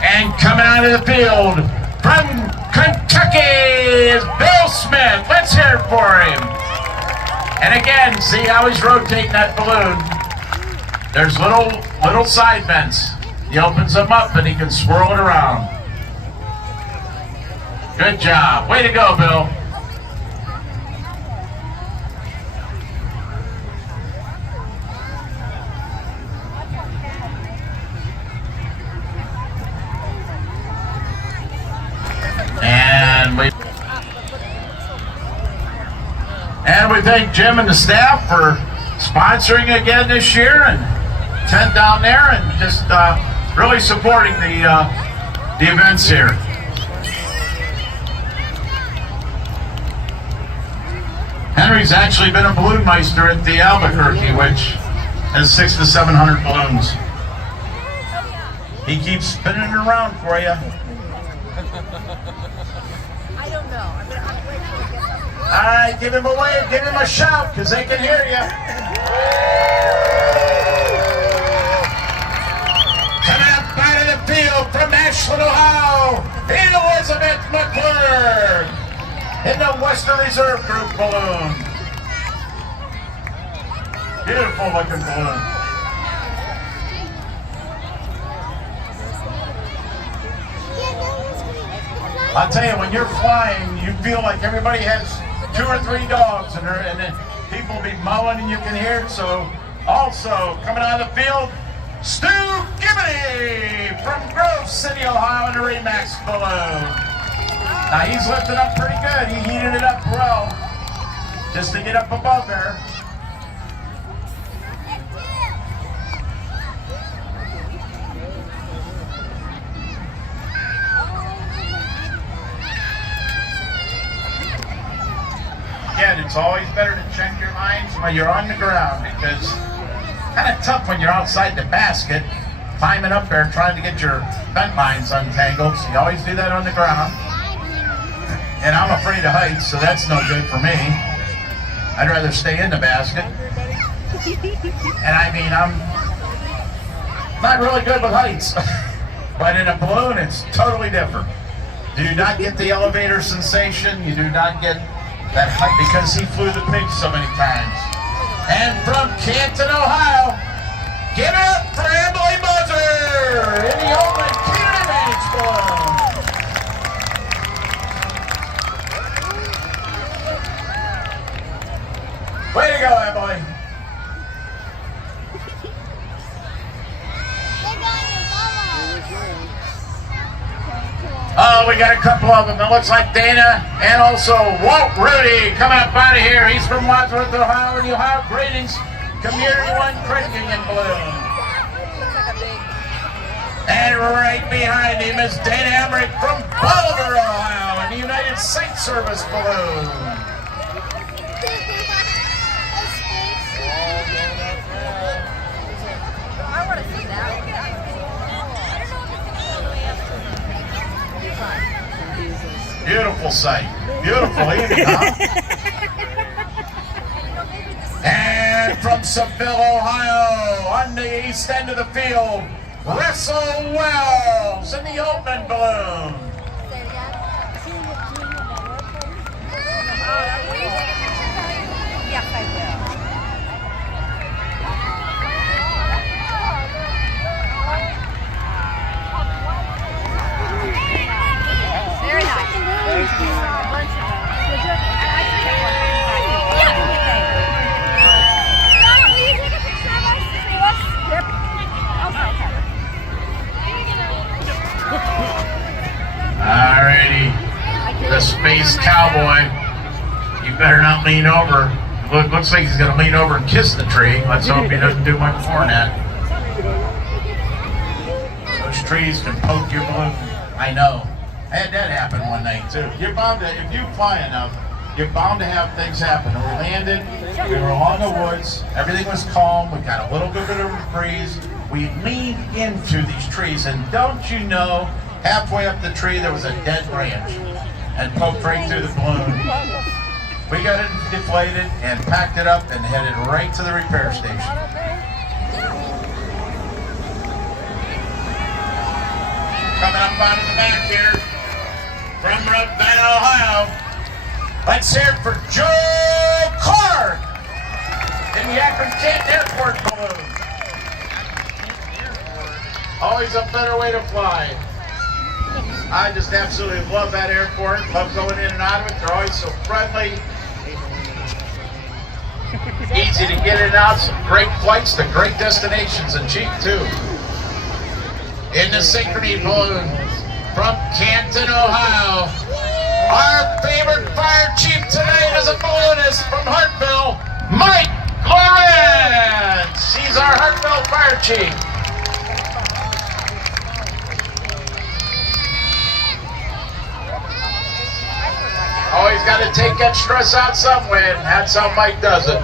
And coming out of the field from Kentucky is Bill Smith. Let's hear it for him. And again, see how he's rotating that balloon. There's little side vents. He opens them up and he can swirl it around. Good job. Way to go, Bill. And we thank Jim and the staff for sponsoring again this year, and tent down there, and just really supporting the events here. Henry's actually been a balloon meister at the Albuquerque, which has 600 to 700 balloons. He keeps spinning it around for you. I don't know. All right, give him a wave, give him a shout, because they can hear you. Coming up out of the field from Ashland, Ohio, Elizabeth McClure in the Western Reserve Group balloon. Beautiful looking balloon. I'll tell you, when you're flying, you feel like everybody has 2 or 3 dogs, and then people be mowing and you can hear it. So also coming out of the field, Stu Gibney from Grove City, Ohio, in the Remax balloon. Now he's lifting up pretty good. He heated it up well just to get up above there. Again, it's always better to check your lines when you're on the ground, because it's kind of tough when you're outside the basket, climbing up there and trying to get your vent lines untangled. So you always do that on the ground. And I'm afraid of heights, so that's no good for me. I'd rather stay in the basket. And I mean, I'm not really good with heights, but in a balloon, it's totally different. You do not get the elevator sensation. You do not get that height, because he flew the pig so many times. And from Canton, Ohio, give it up for Emily Buzzer in the Oakland Community Managed balloon. Way to go, Emily. Oh, we got a couple of them. It looks like Dana and also Walt Rudy coming up out of here. He's from Wadsworth, Ohio, and the Ohio Greetings Community One Credit Union balloon. And right behind him is Dana Emmerich from Bolivar, Ohio, and the United Saints Service balloon. I want to see that. Beautiful sight. Beautiful evening, huh? And from Seville, Ohio, on the east end of the field, Russell Wells in the open balloon. Yes, I will. Very nice. Alrighty, the Space Cowboy. You better not lean over. Looks like he's going to lean over and kiss the tree. Let's hope he doesn't do much more than that. Those trees can poke your balloon. I know. I had that happen one night too. You're bound to, if you fly enough, you're bound to have things happen. We landed, we were along the woods, everything was calm, we got a little bit of a breeze. We leaned into these trees, and don't you know, halfway up the tree there was a dead branch. and poked right through the balloon. We got it deflated and packed it up and headed right to the repair station. Coming up out of the back here from Ravenna, Ohio. Let's hear it for Joe Clark in the Akron Canton Airport balloon. Always a better way to fly. I just absolutely love that airport. Love going in and out of it. They're always so friendly. Easy to get in and out. Some great flights to great destinations and cheap too. In the synchrony balloon from Canton, Ohio. Our favorite fire chief tonight is a balloonist from Hartville, Mike Lawrence. He's our Hartville fire chief. Always got to take that stress out some way, and that's how Mike does it.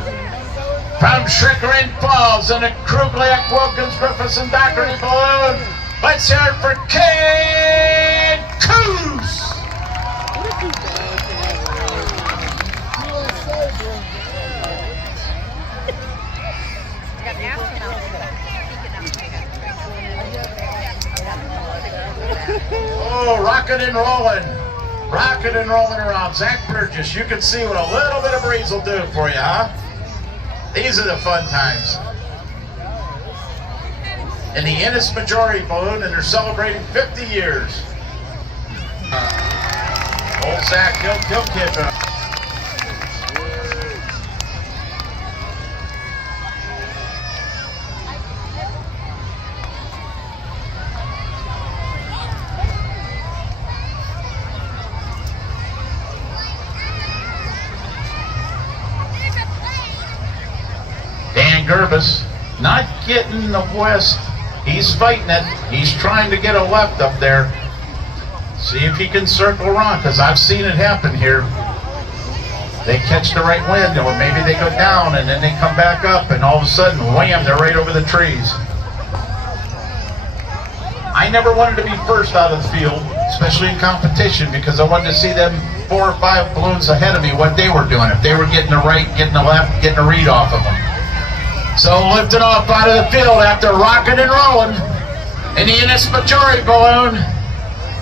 From Shrink Falls in the Krugliak, Wilkins, Griffiths, and Doherty balloon, let's hear it for Kane Coos. Oh, rocking and rolling. Rocking and rolling around. Zach Burgess, you can see what a little bit of breeze will do for you, huh? These are the fun times. In the Ennis Majority balloon, and they're celebrating 50 years. Old Zach, he'll kid up. Gervis, not getting the west. He's fighting it. He's trying to get a left up there. See if he can circle around, because I've seen it happen here. They catch the right wind, or maybe they go down and then they come back up, and all of a sudden, wham, they're right over the trees. I never wanted to be first out of the field, especially in competition, because I wanted to see them 4 or 5 balloons ahead of me, what they were doing, if they were getting the right, getting the left, getting a read off of them. So lifting off out of the field after rocking and rolling in the Ennis Majority balloon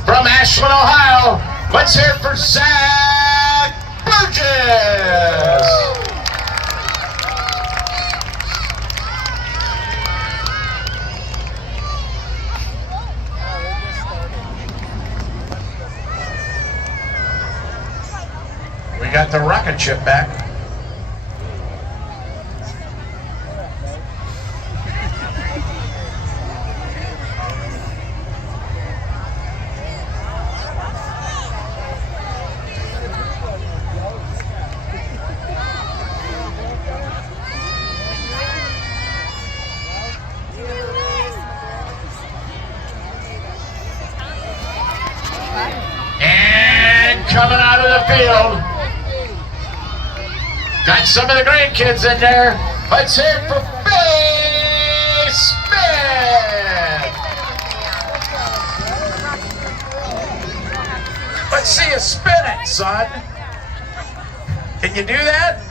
from Ashland, Ohio. Let's hear it for Zach Burgess. We got the rocket ship back. Coming out of the field. Got some of the grandkids in there. Let's hear it for Bay Smith. Let's see you spin it, son. Can you do that?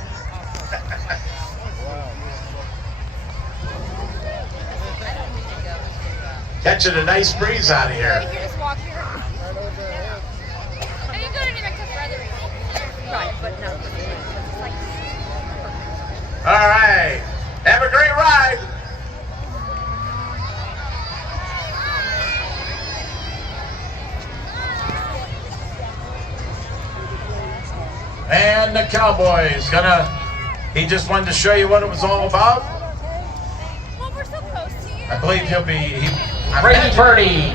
Catching a nice breeze out of here. All right, have a great ride. And the Cowboys he just wanted to show you what it was all about. Well, we're so close to you. I believe he'll be Brady Purdy,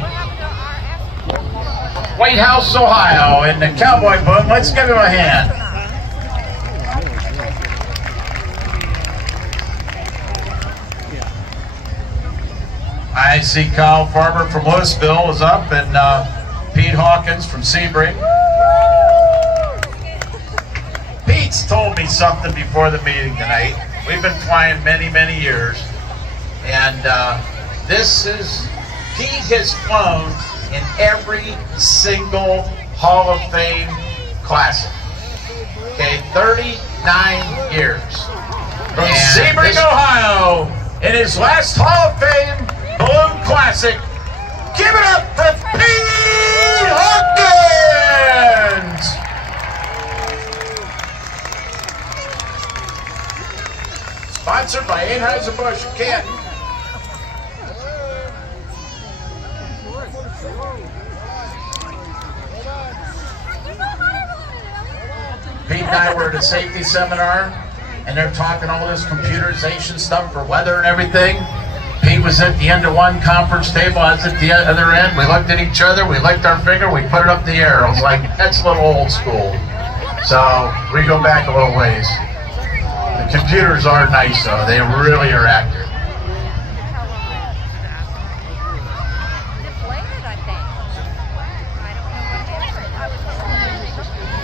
White House, Ohio, in the Cowboy book. Let's give him a hand. I see Kyle Farmer from Louisville is up, and Pete Hawkins from Sebring. Pete's told me something before the meeting tonight. We've been flying many, many years, and Pete has flown in every single Hall of Fame Classic. Okay, 39 years. From And Sebring, this- Ohio, in his last Hall of Fame Balloon Classic, give it up for Pete Hawkins! Sponsored by Anheuser-Busch of Canton. Pete and I were at a safety seminar, and they're talking all this computerization stuff for weather and everything. Pete was at the end of one conference table, I was at the other end. We looked at each other, we licked our finger, we put it up in the air. I was like, that's a little old school. So we go back a little ways. The computers are nice though, they really are accurate.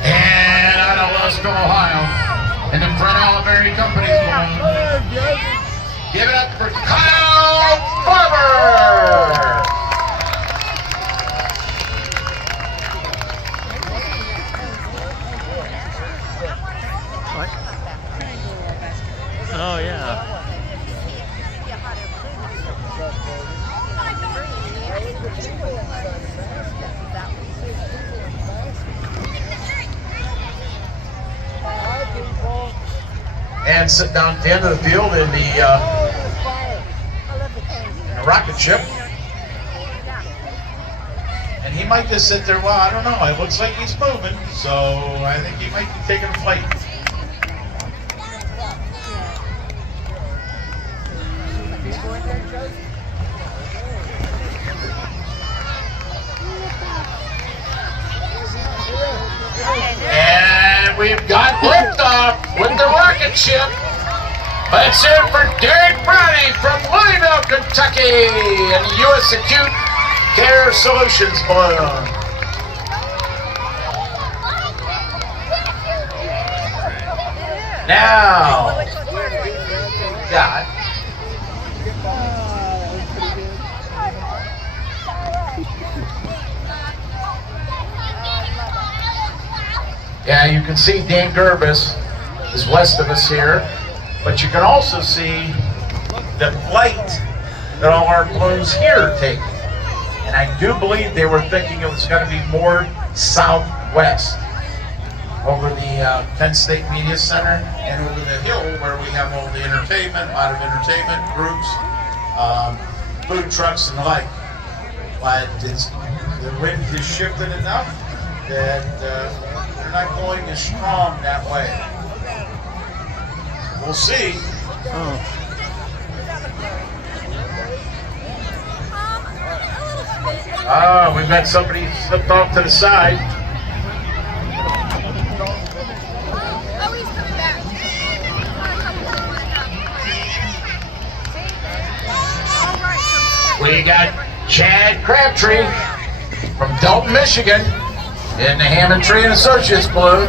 And out of Lusco, Ohio, in the Fred Oliveri Company's balloon, give it up for Kyle Farber! Oh yeah. And sit down at the end of the field in the rocket ship. And he might just sit there, well, I don't know, it looks like he's moving, so I think he might be taking a flight. And we've got liftoff with the rocket ship. Let's hear it for Derek Brownie from Louisville, Kentucky, and the U.S. Acute Care Solutions balloon. Now, got yeah, you can see Dan Gerbis is west of us here, but you can also see the flight that all our balloons here are taking. And I do believe they were thinking it was going to be more southwest, over the Penn State Media Center and over the hill where we have all the entertainment, a lot of entertainment groups, food trucks and the like. But the wind is shifted enough that they're not going as strong that way. We'll see. We've got somebody slipped off to the side. Oh, he's coming back. We got Chad Crabtree from Dalton, Michigan, in the Hammond Tree and Associates balloon.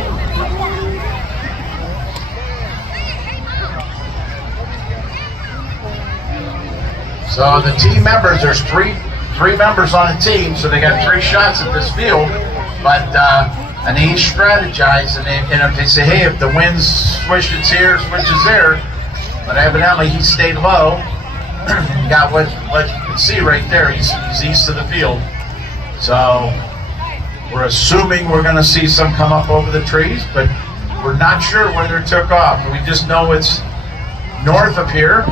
So the team members, there's three members on the team, so they got 3 shots at this field, but and they each strategize, and they say, hey, if the wind swishes here, swishes there, but evidently he stayed low. Got what you can see right there, he's east of the field. So we're assuming we're going to see some come up over the trees, but we're not sure whether it took off. We just know it's north of here.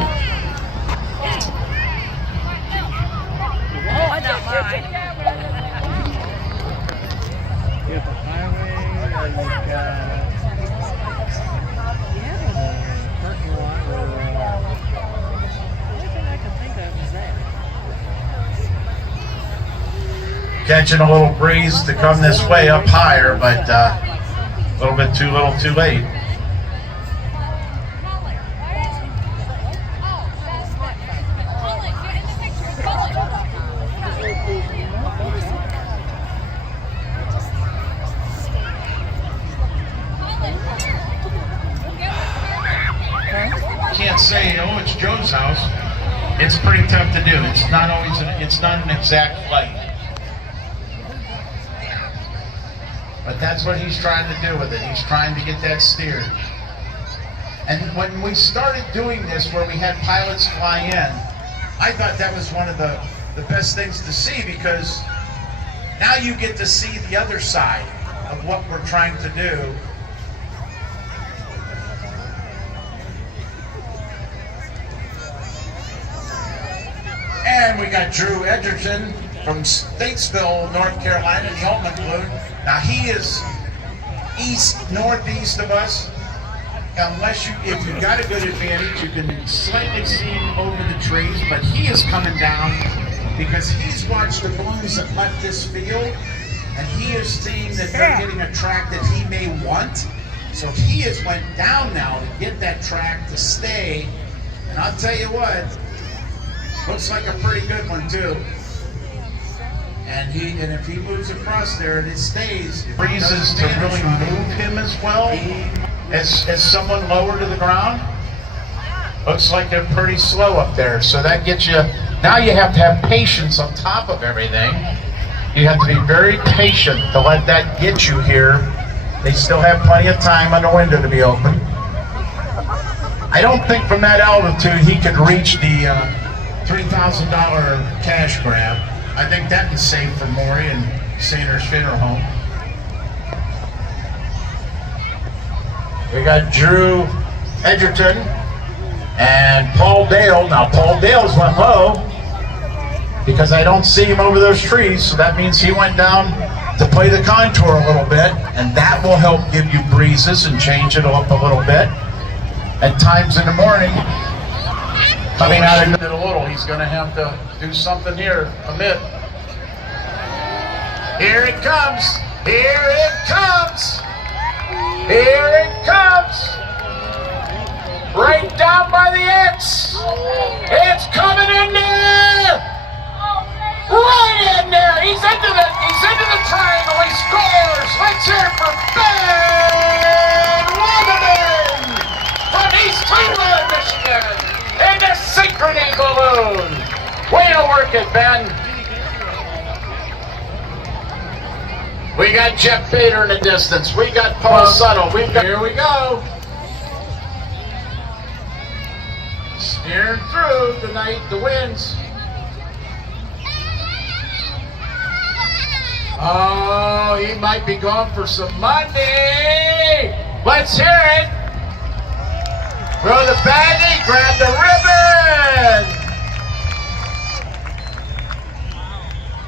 Catching a little breeze to come this way up higher, but a little bit too little too late. Can't say, oh, it's Joe's house. It's pretty tough to do. It's not always, it's not an exact flight. But that's what he's trying to do with it. He's trying to get that steered. And when we started doing this, where we had pilots fly in, I thought that was one of the best things to see, because now you get to see the other side of what we're trying to do. And we got Drew Edgerton from Statesville, North Carolina, in the ultimate balloon. Now he is northeast of us. If you got a good advantage, you can slightly see him over the trees, but he is coming down because he's watched the balloons that left this field, and he is seeing that they're getting a track that he may want. So he has went down now to get that track to stay. And I'll tell you what, looks like a pretty good one too. And if he moves across there and it stays, freezes to really move him as well as someone lower to the ground. Looks like they're pretty slow up there. So that gets you, now you have to have patience on top of everything. You have to be very patient to let that get you here. They still have plenty of time on the window to be open. I don't think from that altitude he could reach the $3,000 cash grab. I think that was safe for Maury and Sanders Funeral Home. We got Drew Edgerton and Paul Dale. Now Paul Dale's went low because I don't see him over those trees, so that means he went down to play the contour a little bit, and that will help give you breezes and change it up a little bit. At times in the morning, coming out of it a little, he's going to have to do something here, commit. Here it comes, here it comes, here it comes. Right down by the X. It's coming in there. Right in there. He's into the triangle. He scores. Let's hear it for Ben Weatherman from East Cleveland, Michigan, in the synchrony balloon. Way to work it, Ben. We got Jeff Bader in the distance. We got Paul Suttle. Here we go. Steering through tonight, the winds. Oh, he might be going for some money. Let's hear it. Throw the baggie, grab the ribbon.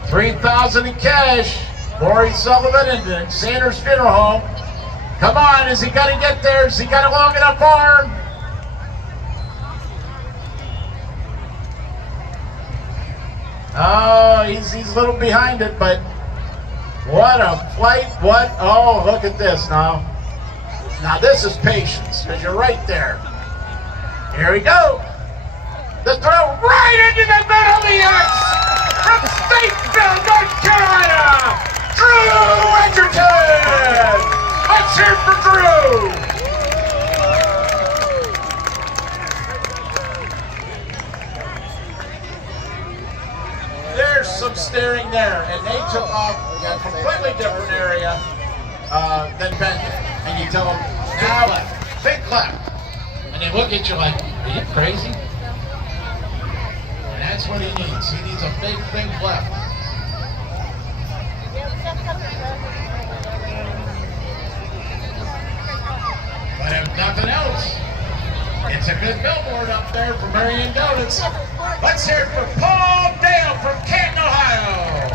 $3,000 in cash. Maury Sullivan and Sanders Funeral Home. Come on, has he got to get there? Has he got a long enough arm? Oh, he's a little behind it, but what a flight. Oh, look at this now. Now this is patience, because you're right there. Here we go. The throw right into the middle of the X from Statesville, North Carolina. Drew Edgerton! Let's hear it for Drew! There's some staring there, and they took off a completely different area than Ben. And you tell them, now left, big left. And they look at you like, are you crazy? And that's what he needs. He needs a big left. But if nothing else, it's a good billboard up there for Marion Donuts. Let's hear it for Paul Dale from Canton, Ohio.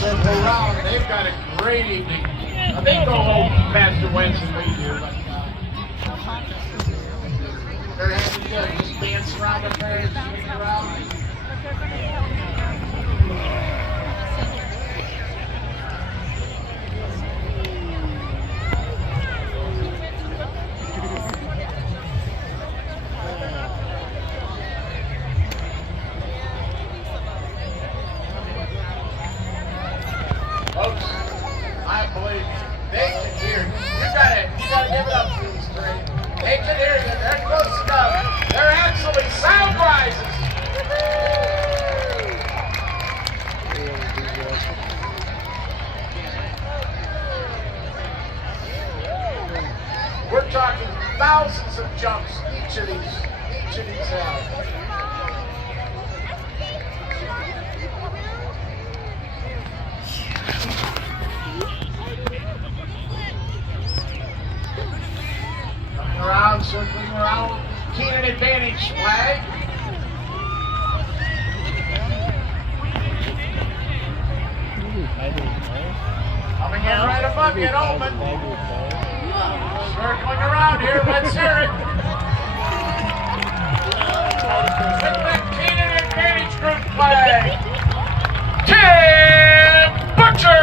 Circle round, they've got a great evening. They go a little faster winds than we do. They're happy to just dance around up there and swing around. Folks, I believe they can hear. You gotta give it up. They can hear you. They're close enough. They're actually sound rises. We're talking thousands of jumps each of these have. Coming around, circling around, Canton advantage flag. Coming in right above you, Oldman. Circling around here, let's hear it. With the Canton advantage group flag, Tim Butcher!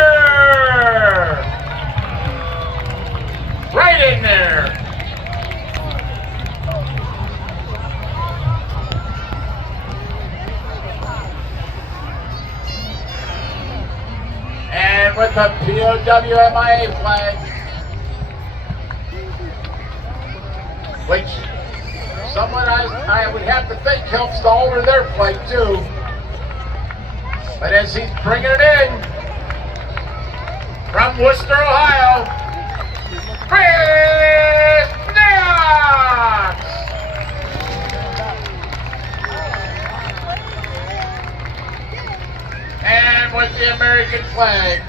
Right in there. And with the POWMIA flag, which someone I would have to think helps to alter their flag too. But as he's bringing it in from Worcester, Ohio, Chris Knox! And with the American flag,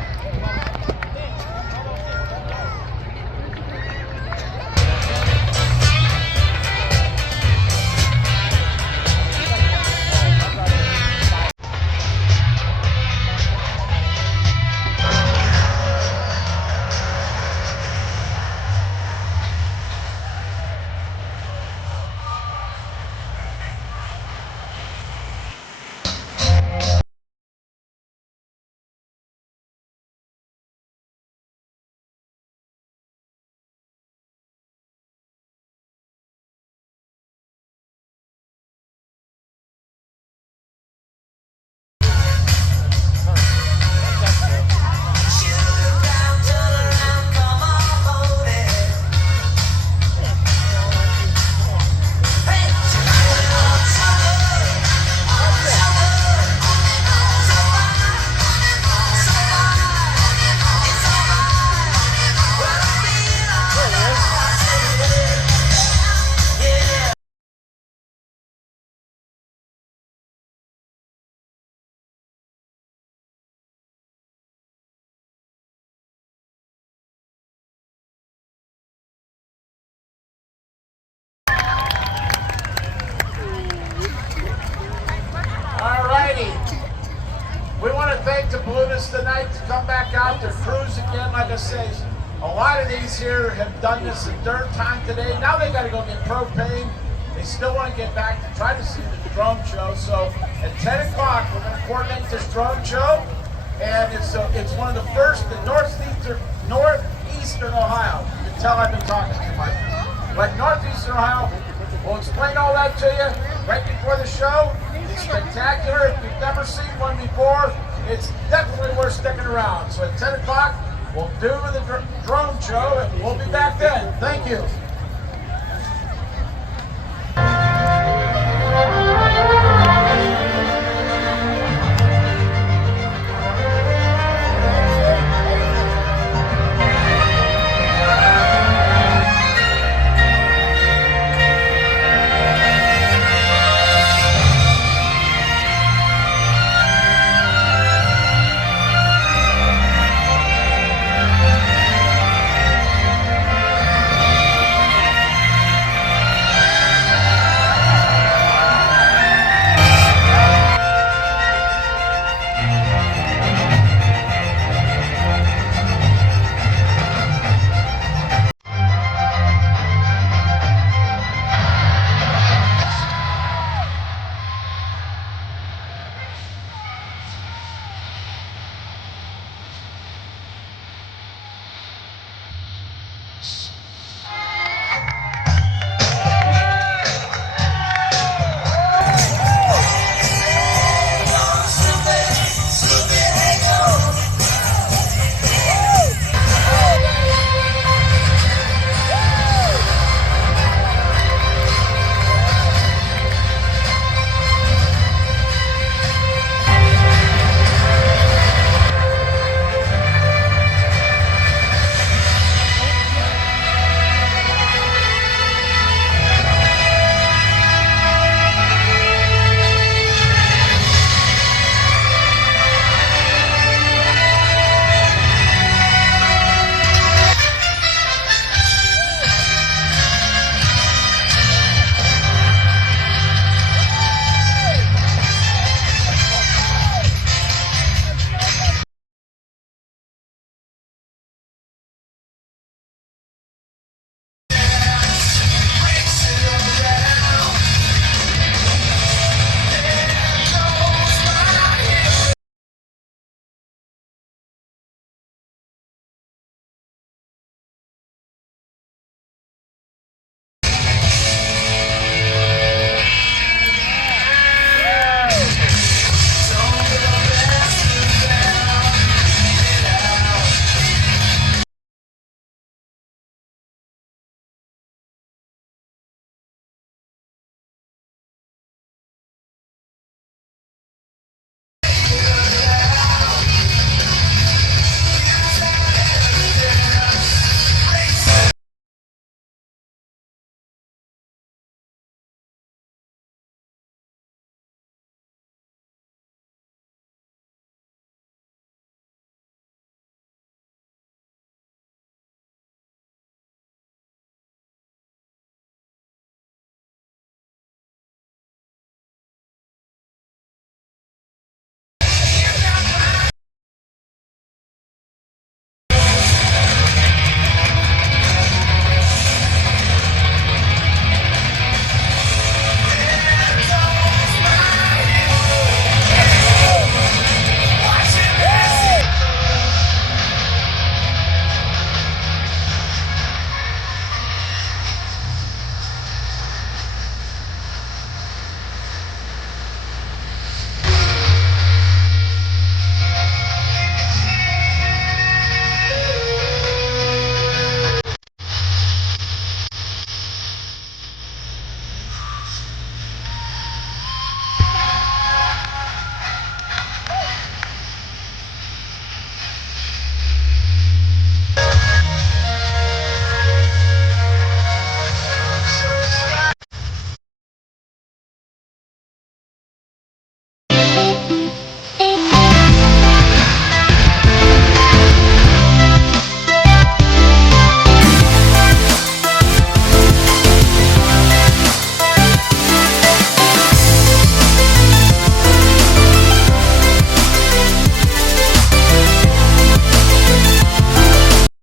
we want to thank the balloonists tonight to come back out to cruise again. Like I say, a lot of these here have done this a third time today. Now they got to go get propane. They still want to get back to try to see the drone show. So at 10 o'clock, we're going to coordinate this drone show. And it's one of the first in northeastern Ohio. You can tell I've been talking too much. But northeastern Ohio, we'll explain all that to you right before the show. It's spectacular. If you've never seen one before, it's definitely worth sticking around. So at 10 o'clock, we'll do the drone show, and we'll be back then. Thank you.